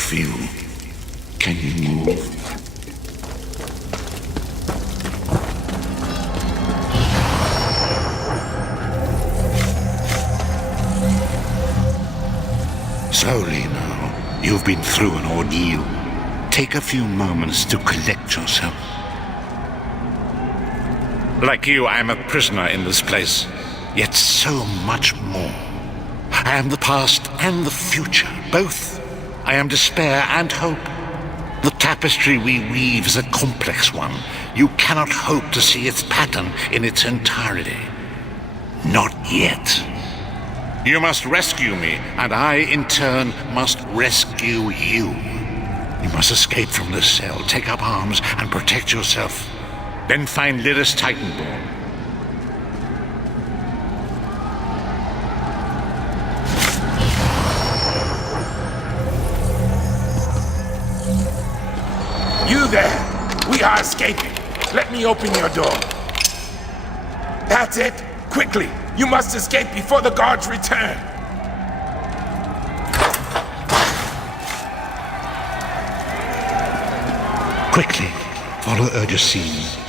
feel? Can you move? Slowly now. You've been through an ordeal. Take a few moments to collect yourself. Like you, I am a prisoner in this place, yet so much more. I am the past and the future, both. I am despair and hope. The tapestry we weave is a complex one. You cannot hope to see its pattern in its entirety. Not yet. You must rescue me, and I, in turn, must rescue you. You must escape from this cell, take up arms, and protect yourself. Then find Lyris Titanborn. You there! We are escaping. Let me open your door. That's it! Quickly! You must escape before the guards return! Quickly, follow Urgesine.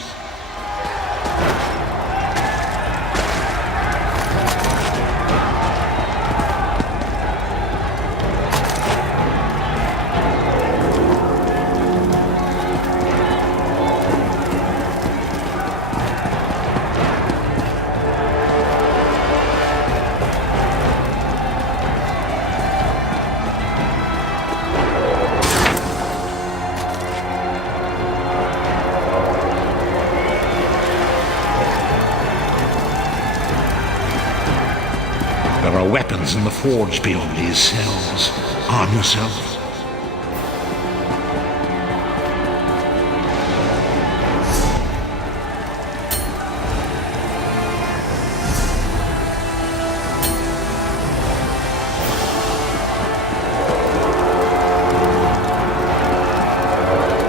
There are weapons in the forge beyond these cells. Arm yourself.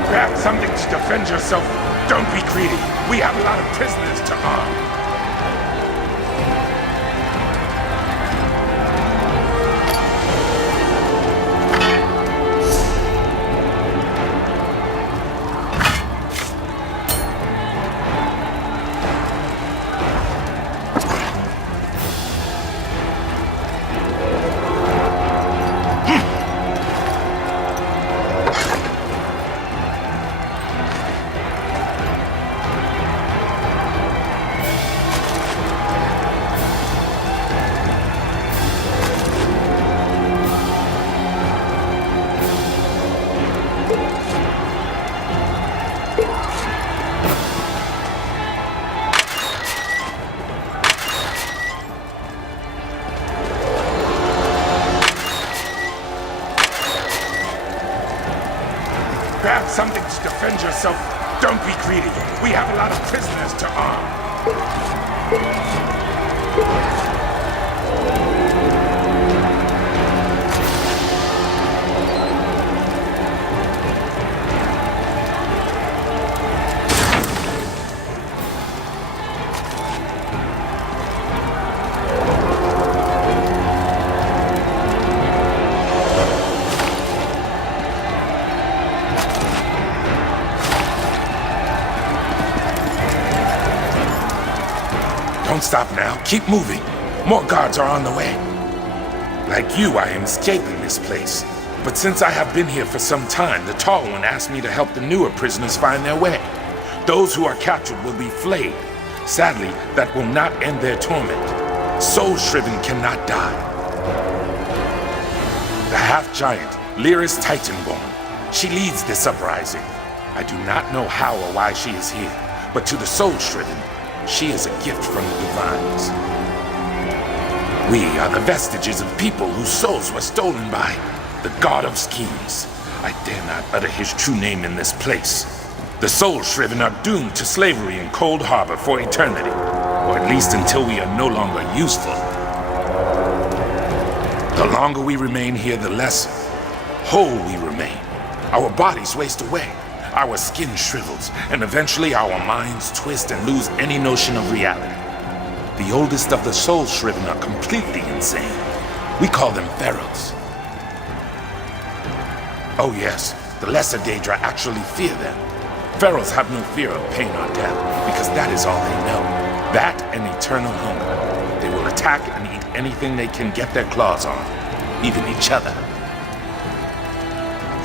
Grab something to defend yourself. Don't be greedy. We have a lot of prisoners to arm. Grab something to defend yourself. Don't be greedy. We have a lot of prisoners to arm. Don't stop now. Keep moving. More guards are on the way. Like you, I am escaping this place. But since I have been here for some time, the Tall One asked me to help the newer prisoners find their way. Those who are captured will be flayed. Sadly, that will not end their torment. Soul-shriven cannot die. The half-giant, Lyris Titanborn. She leads this uprising. I do not know how or why she is here, but to the soul-shriven, she is a gift from the divines. We are the vestiges of people whose souls were stolen by the God of Schemes. I dare not utter his true name in this place. The soul-shriven are doomed to slavery in Cold Harbor for eternity, or at least until we are no longer useful. The longer we remain here, the less whole we remain. Our bodies waste away. Our skin shrivels, and eventually our minds twist and lose any notion of reality. The oldest of the soul-shriven are completely insane. We call them pharaohs. Oh yes, the lesser Daedra actually fear them. Pharaohs have no fear of pain or death, because that is all they know. That and eternal hunger. They will attack and eat anything they can get their claws on, even each other.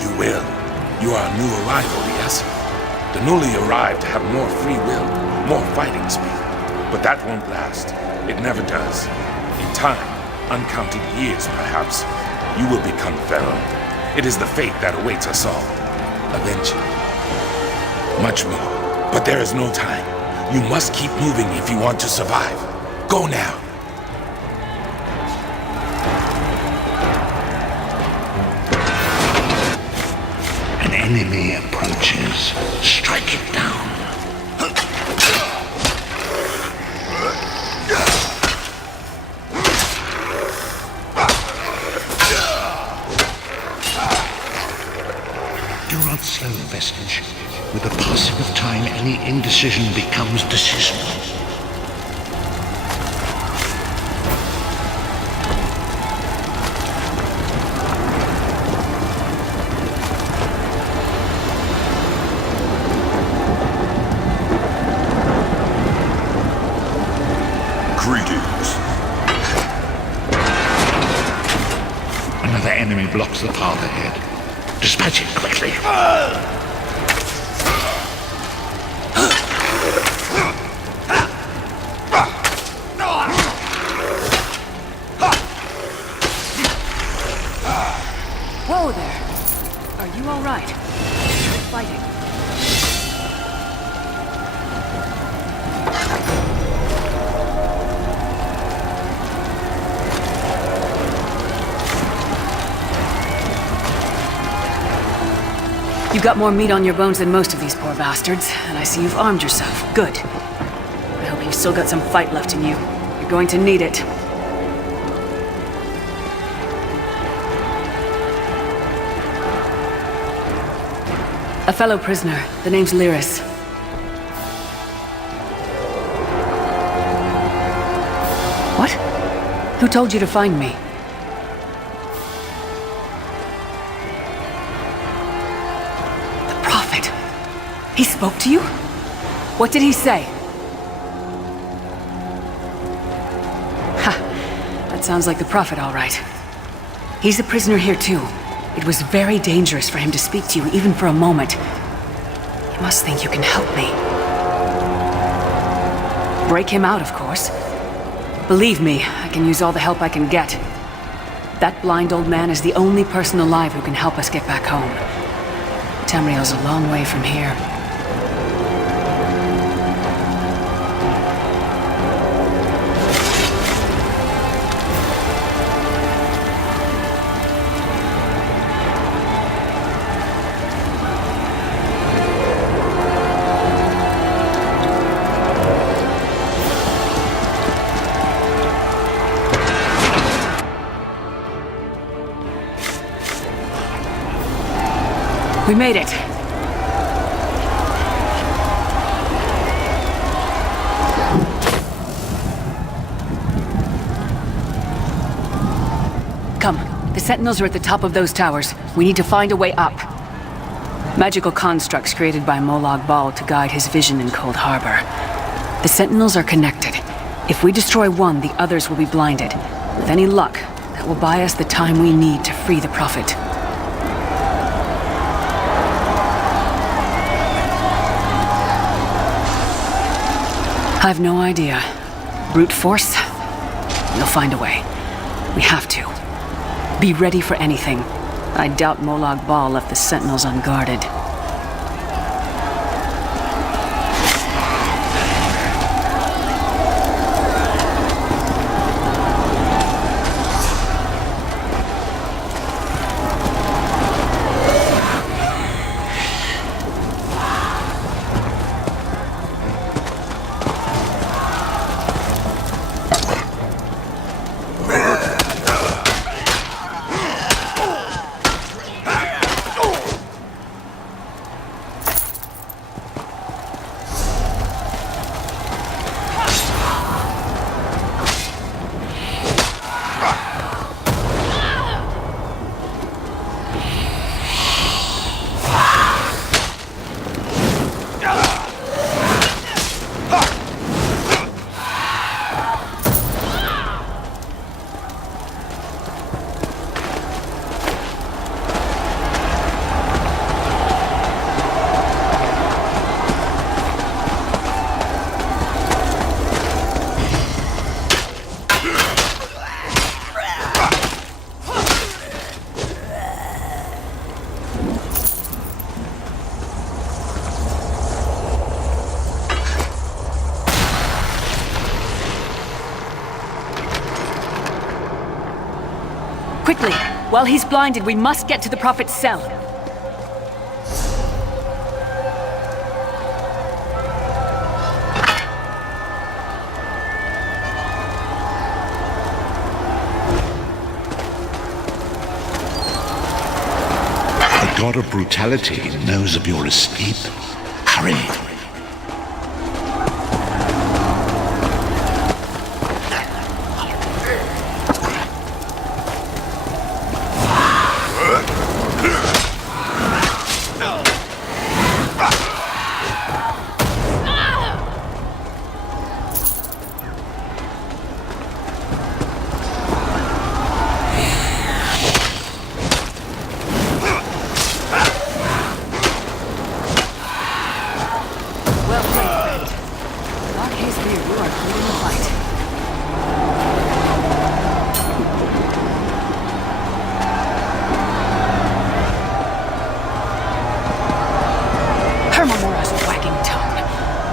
You will. You are a new arrival, yes? The newly arrived have more free will, more fighting speed. But that won't last. It never does. In time, uncounted years perhaps, you will become Pharaoh. It is the fate that awaits us all. Eventually. Much more. But there is no time. You must keep moving if you want to survive. Go now. An enemy approaches. Strike it down. Do not slow vestige. With the passing of time, any indecision becomes decision. Greetings. Another enemy blocks the path ahead. Dispatch it quickly. Whoa there! Are you all right? You're fighting. You got more meat on your bones than most of these poor bastards, and I see you've armed yourself. Good. I hope you've still got some fight left in you. You're going to need it. A fellow prisoner. The name's Lyris. What? Who told you to find me? The Prophet. He spoke to you? What did he say? Ha! That sounds like the Prophet, all right. He's a prisoner here, too. It was very dangerous for him to speak to you, even for a moment. You must think you can help me. Break him out, of course. Believe me, I can use all the help I can get. That blind old man is the only person alive who can help us get back home. Tamriel's a long way from here. We made it. Come, the Sentinels are at the top of those towers. We need to find a way up. Magical constructs created by Molag Bal to guide his vision in Cold Harbor. The Sentinels are connected. If we destroy one, the others will be blinded. With any luck, that will buy us the time we need to free the Prophet. I've no idea. Brute force? We'll find a way. We have to. Be ready for anything. I doubt Molag Bal left the Sentinels unguarded. Quickly! While he's blinded, we must get to the Prophet's cell. The god of brutality knows of your escape. Hurry!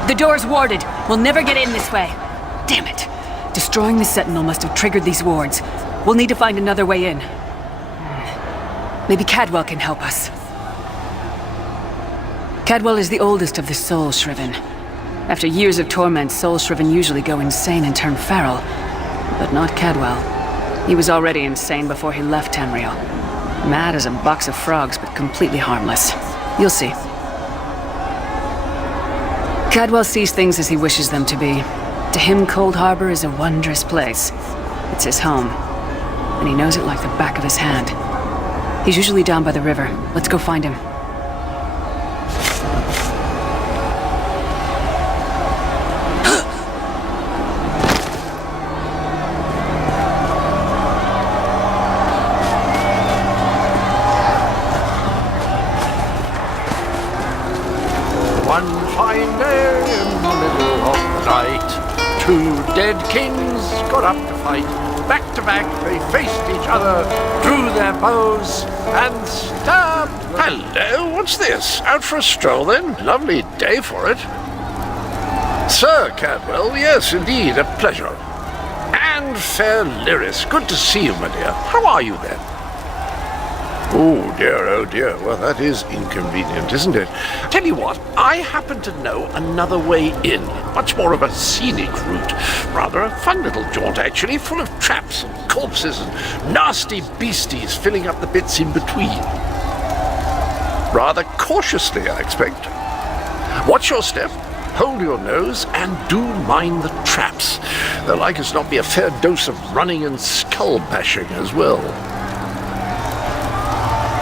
The door's warded. We'll never get in this way. Damn it. Destroying the Sentinel must have triggered these wards. We'll need to find another way in. Maybe Cadwell can help us. Cadwell is the oldest of the Soul Shriven. After years of torment, Soul Shriven usually go insane and turn feral. But not Cadwell. He was already insane before he left Tamriel. Mad as a box of frogs, but completely harmless. You'll see. Cadwell sees things as he wishes them to be. To him, Cold Harbor is a wondrous place. It's his home, and he knows it like the back of his hand. He's usually down by the river. Let's go find him. One fine day in the middle of the night, two dead kings got up to fight. Back to back they faced each other, drew their bows, and stabbed. Hello, what's this? Out for a stroll then? Lovely day for it. Sir Cadwell, yes, indeed, a pleasure. And fair Lyris, good to see you, my dear. How are you then? Oh dear, well that is inconvenient, isn't it? Tell you what, I happen to know another way in. Much more of a scenic route. Rather a fun little jaunt, actually, full of traps and corpses and nasty beasties filling up the bits in between. Rather cautiously, I expect. Watch your step, hold your nose, and do mind the traps. There'll like as not be a fair dose of running and skull bashing as well.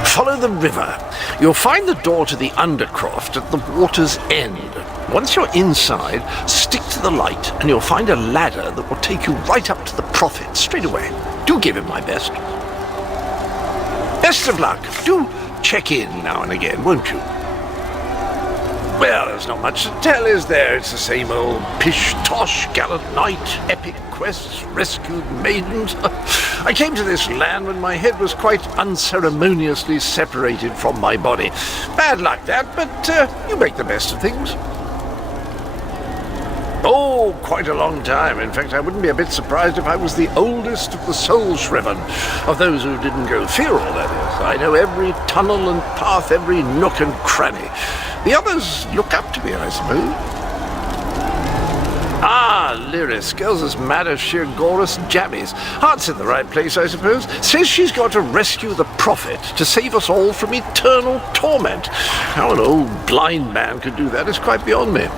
Follow the river. You'll find the door to the Undercroft at the water's end. Once you're inside, stick to the light and you'll find a ladder that will take you right up to the Prophet straight away. Do give him my best. Best of luck. Do check in now and again, won't you? Well, there's not much to tell, is there? It's the same old pish-tosh, gallant knight, epic quests, rescued maidens. I came to this land when my head was quite unceremoniously separated from my body. Bad luck that, but you make the best of things. Oh, quite a long time. In fact, I wouldn't be a bit surprised if I was the oldest of the Soul Shriven, of those who didn't go feral, that is. I know every tunnel and path, every nook and cranny. The others look up to me, I suppose. Ah, Lyris, girl's as mad as sheer Gorus jammies. Heart's in the right place, I suppose. Says she's got to rescue the Prophet to save us all from eternal torment. How an old blind man could do that is quite beyond me.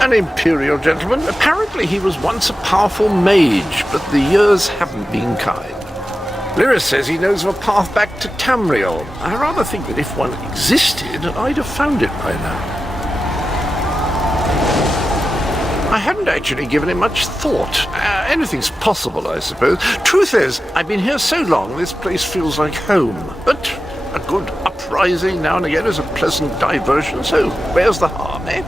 An Imperial gentleman. Apparently he was once a powerful mage, but the years haven't been kind. Lyris says he knows of a path back to Tamriel. I rather think that if one existed, I'd have found it by now. I hadn't actually given it much thought. Anything's possible, I suppose. Truth is, I've been here so long, this place feels like home. But a good uprising now and again is a pleasant diversion, so where's the harm, eh?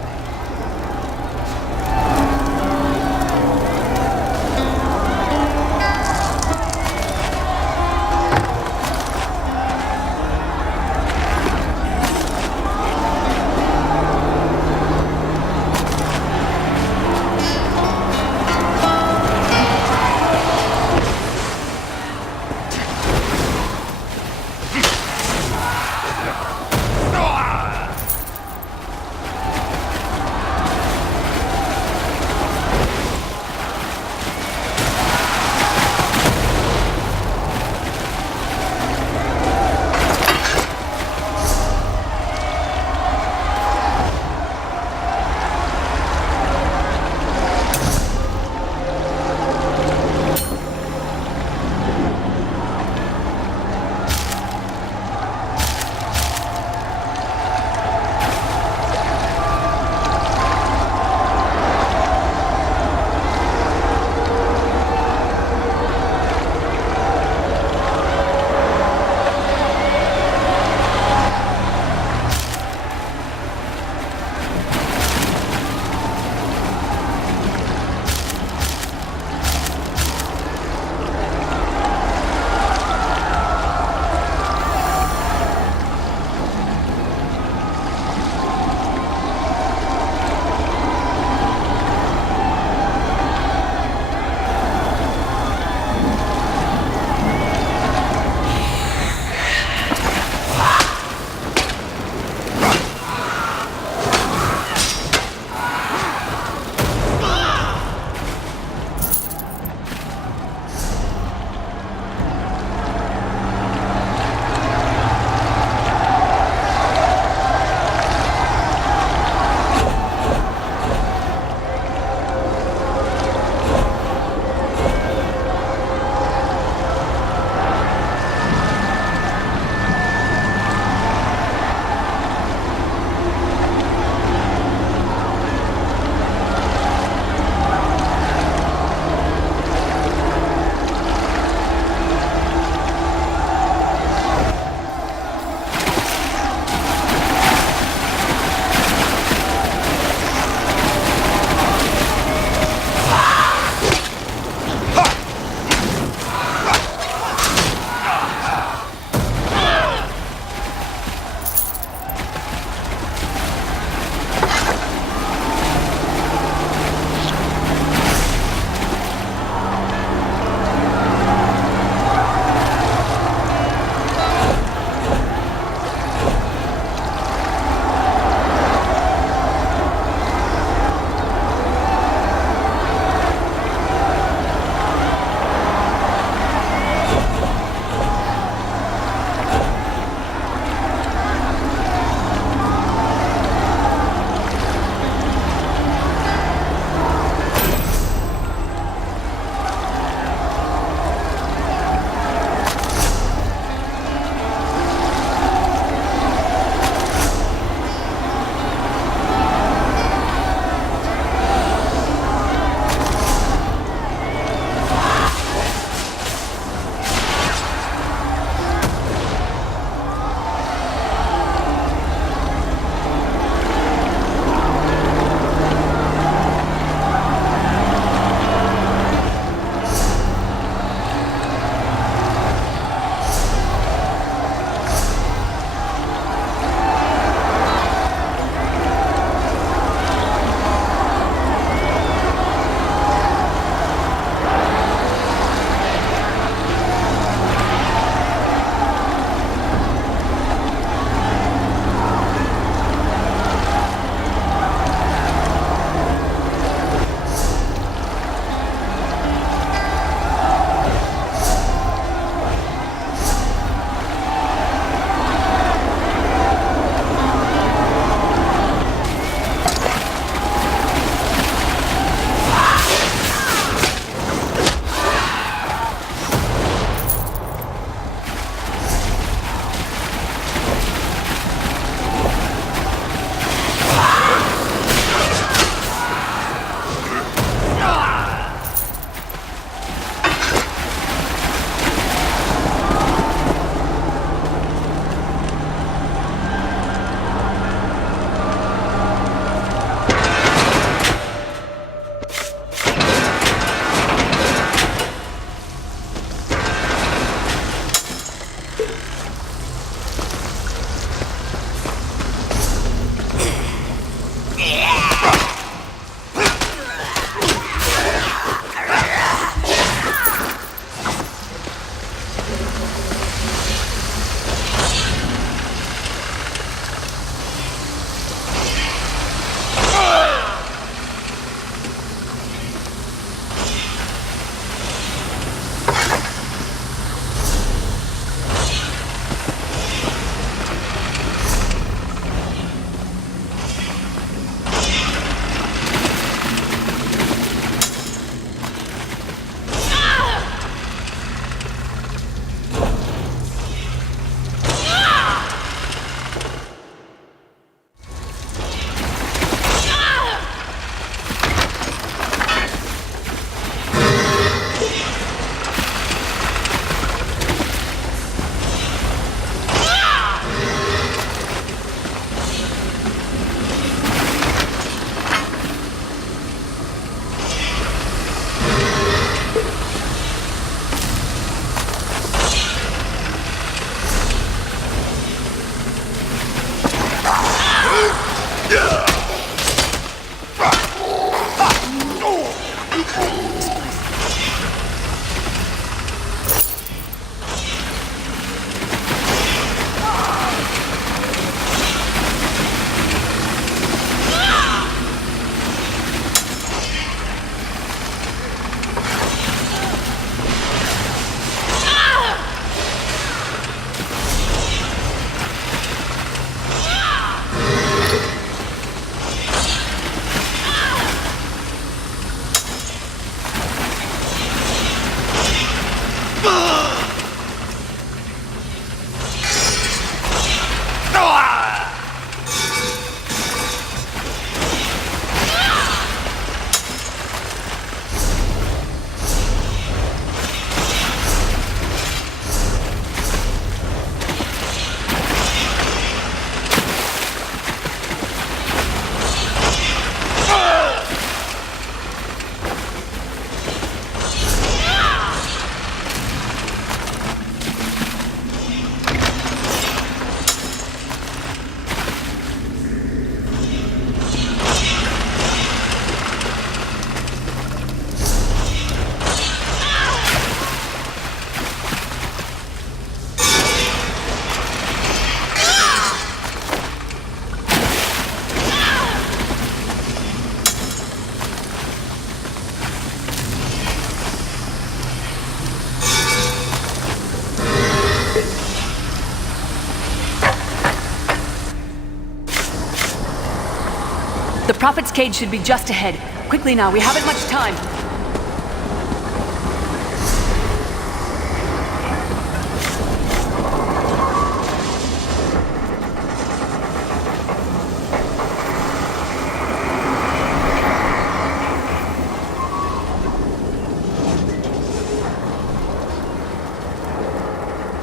The Prophet's cage should be just ahead. Quickly now, we haven't much time.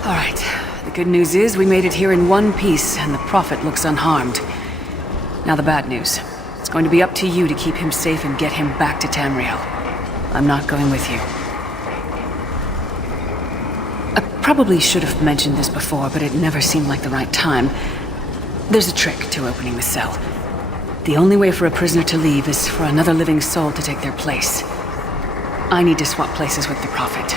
All right. The good news is we made it here in one piece, and the Prophet looks unharmed. Now the bad news. It's going to be up to you to keep him safe and get him back to Tamriel. I'm not going with you. I probably should have mentioned this before, but it never seemed like the right time. There's a trick to opening the cell. The only way for a prisoner to leave is for another living soul to take their place. I need to swap places with the Prophet.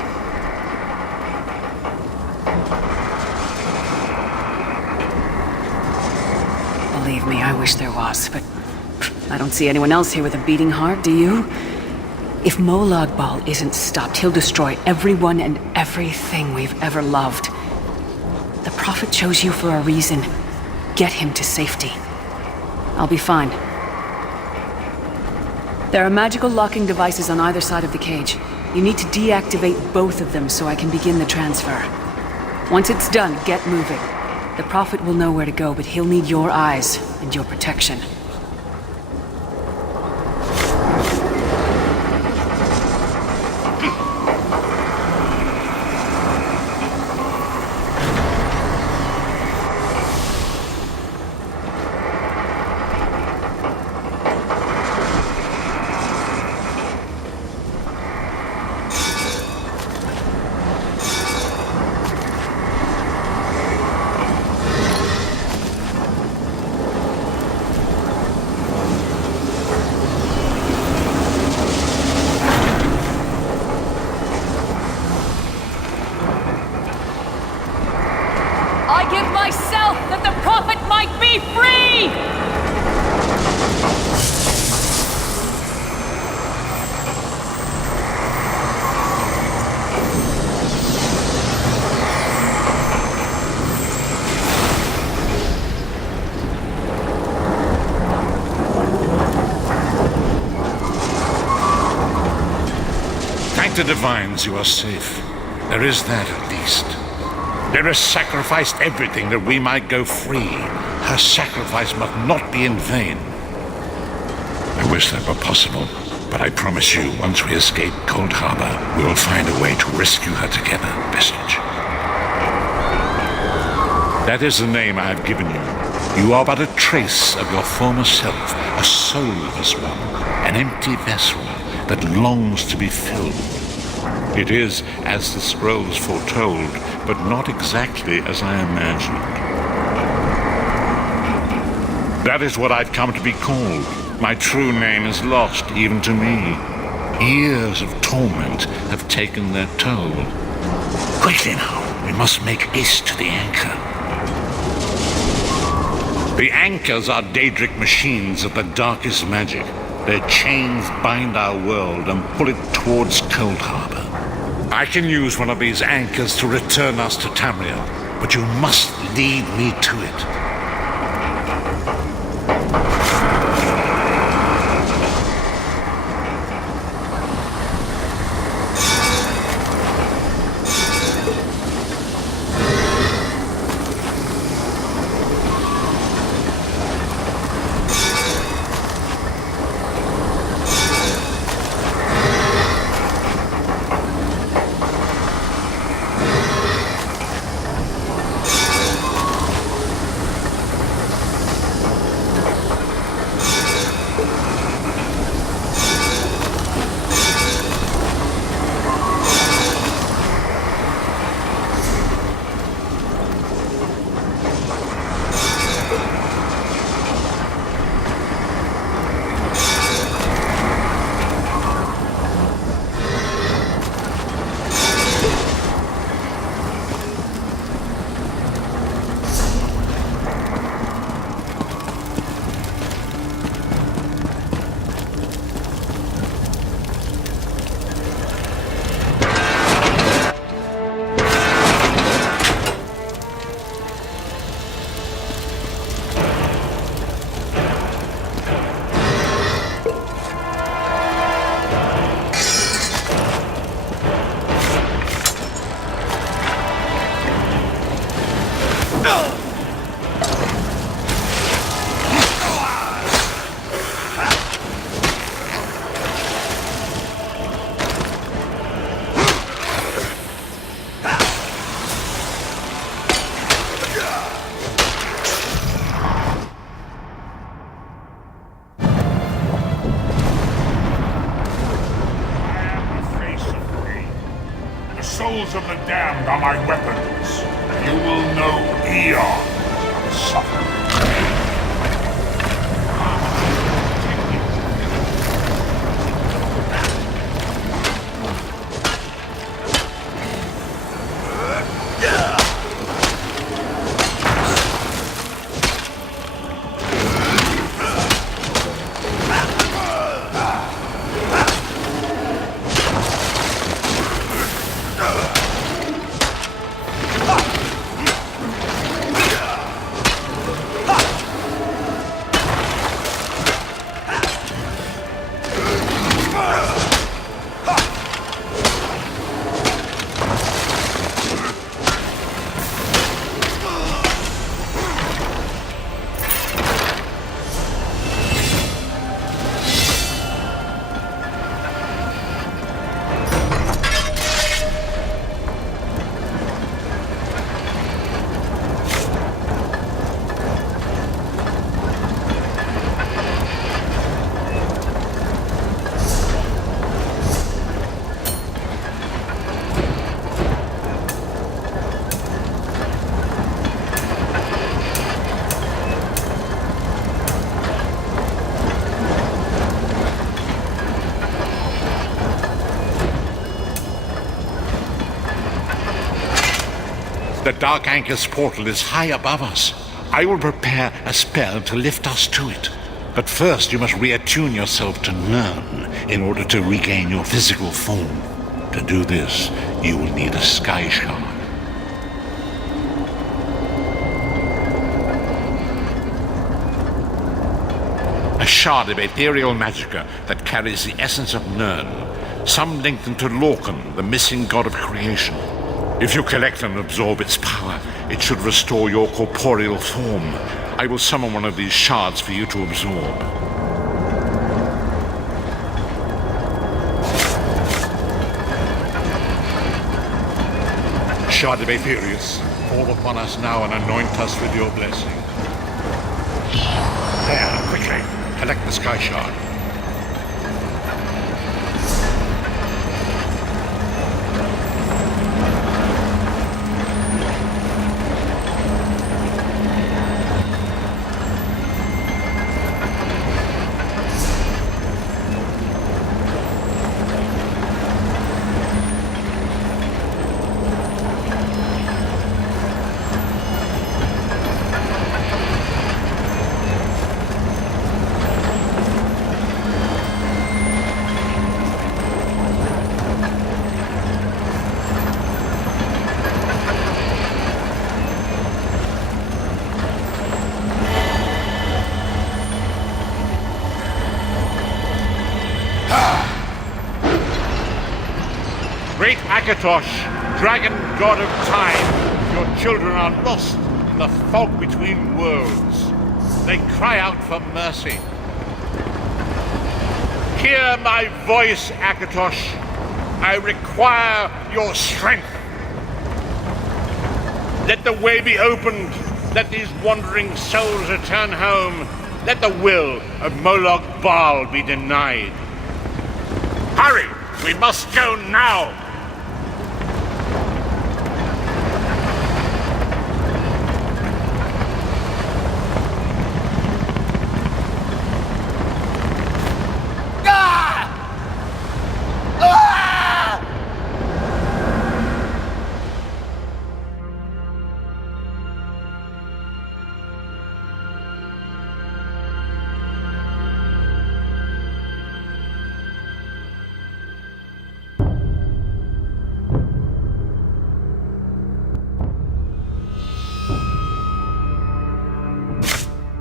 Believe me, I wish there was, but I don't see anyone else here with a beating heart, do you? If Molag Bal isn't stopped, he'll destroy everyone and everything we've ever loved. The Prophet chose you for a reason. Get him to safety. I'll be fine. There are magical locking devices on either side of the cage. You need to deactivate both of them so I can begin the transfer. Once it's done, get moving. The Prophet will know where to go, but he'll need your eyes and your protection. I give myself that the Prophet might be free! Thank the divines you are safe. There is that at least. Lyris sacrificed everything that we might go free. Her sacrifice must not be in vain. I wish that were possible, but I promise you, once we escape Cold Harbor, we will find a way to rescue her together, Vestige. That is the name I have given you. You are but a trace of your former self, a soulless one, an empty vessel that longs to be filled. It is as the scrolls foretold, but not exactly as I imagined. That is what I've come to be called. My true name is lost even to me. Years of torment have taken their toll. Quickly now, we must make haste to the anchor. The anchors are Daedric machines of the darkest magic. Their chains bind our world and pull it towards Cold Harbor. I can use one of these anchors to return us to Tamriel, but you must lead me to it. damned are my weapons. You will know eons of suffering. The Dark Anchor's portal is high above us. I will prepare a spell to lift us to it. But first you must reattune yourself to Nirn in order to regain your physical form. To do this, you will need a sky shard. A shard of ethereal magicka that carries the essence of Nirn, some linked into Lorcan, the missing god of creation. If you collect and absorb its power, it should restore your corporeal form. I will summon one of these shards for you to absorb. Shard of Aetherius, fall upon us now and anoint us with your blessing. There, quickly, collect the sky shard. Great Akatosh, dragon god of time, your children are lost in the fog between worlds. They cry out for mercy. Hear my voice, Akatosh. I require your strength. Let the way be opened. Let these wandering souls return home. Let the will of Molag Bal be denied. Hurry! We must go now!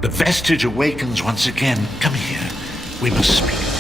The vestige awakens once again. Come here. We must speak.